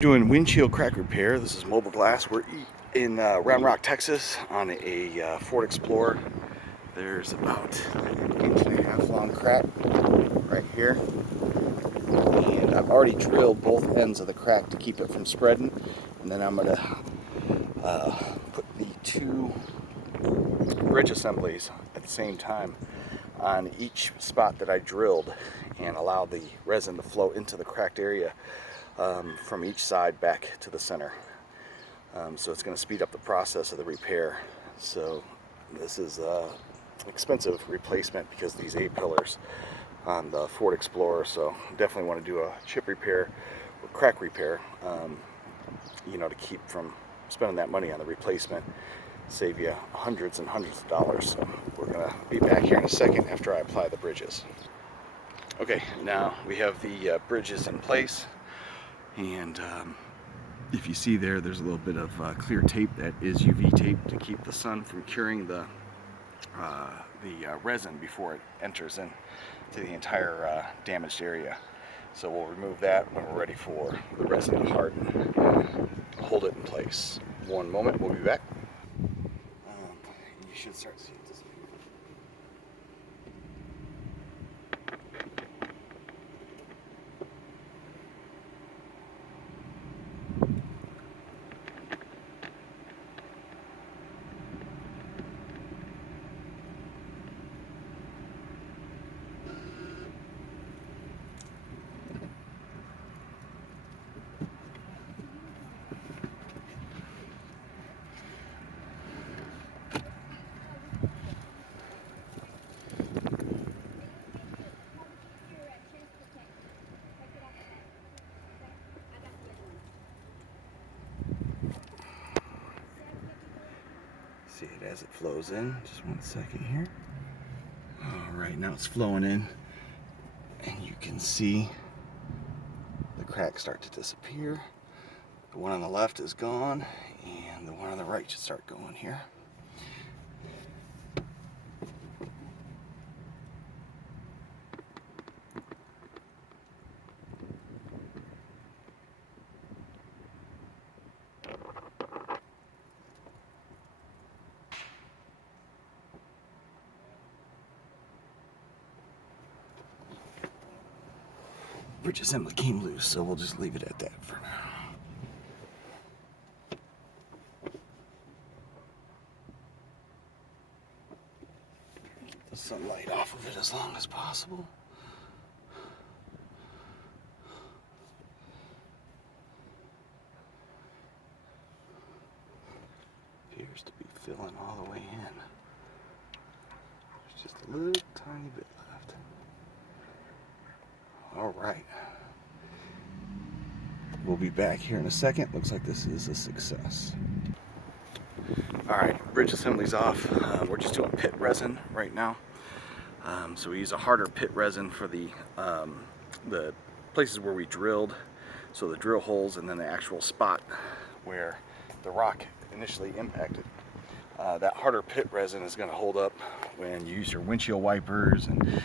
Doing windshield crack repair. This is mobile glass. We're in Round Rock, Texas on a Ford Explorer. There's about an inch-and-a-half long crack right here. And I've already drilled both ends of the crack to keep it from spreading. And then I'm going to put the two bridge assemblies at the same time on each spot that I drilled and allow the resin to flow into the cracked area from each side back to the center. So it's going to speed up the process of the repair. So this is expensive replacement because of these A-pillars on the Ford Explorer. So definitely want to do a chip repair or crack repair, to keep from spending that money on the replacement. Save you hundreds and hundreds of dollars. So we're going to be back here in a second after I apply the bridges. Okay, now we have the bridges in place. And if you see there's a little bit of clear tape that is UV tape to keep the sun from curing the resin before it enters in to the entire damaged area. So we'll remove that when we're ready for the resin to harden and hold it in place. One moment, we'll be back. You should start seeing this. See it as it flows in. Just one second here. All right, now it's flowing in, and you can see the cracks start to disappear. The one on the left is gone, and the one on the right should start going here. Bridge assembly came loose, so we'll just leave it at that for now. Get the sunlight off of it as long as possible. Appears to be filling all the way in. There's just a little tiny bit left. All right. We'll be back here in a second. Looks like this is a success. All right, bridge assembly's off. We're just doing pit resin right now. So we use a harder pit resin for the places where we drilled. So the drill holes and then the actual spot where the rock initially impacted. That harder pit resin is going to hold up when you use your windshield wipers and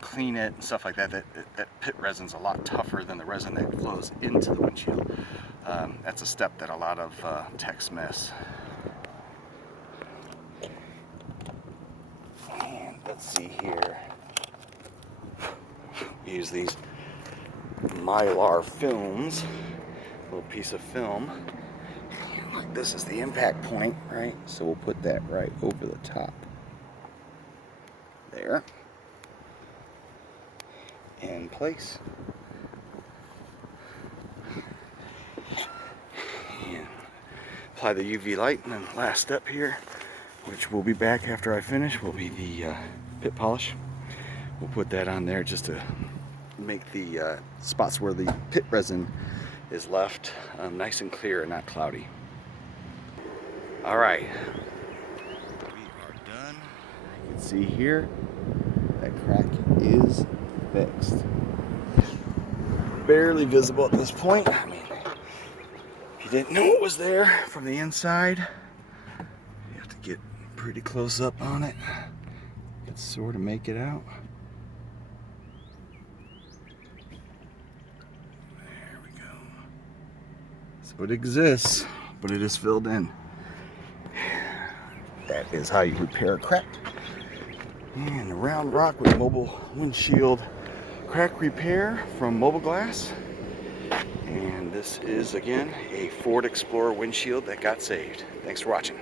clean it and stuff like that. That pit resin's a lot tougher than the resin that flows into the windshield. That's a step that a lot of techs miss. And let's see here. We use these Mylar films, a little piece of film. And like this is the impact point, right? So we'll put that right over the top. There. In place. And apply the UV light, and then last step here, which we'll be back after I finish, will be the pit polish. We'll put that on there just to make the spots where the pit resin is left nice and clear and not cloudy. All right, we are done. You can see here that crack is fixed. Barely visible at this point. I mean, if you didn't know it was there from the inside, you have to get pretty close up on it. You can sort of make it out. There we go. So it exists, but it is filled in. That is how you repair a crack. And a round rock with mobile windshield crack repair from Mobile Glass. And this is, again, a Ford Explorer windshield that got saved. Thanks for watching.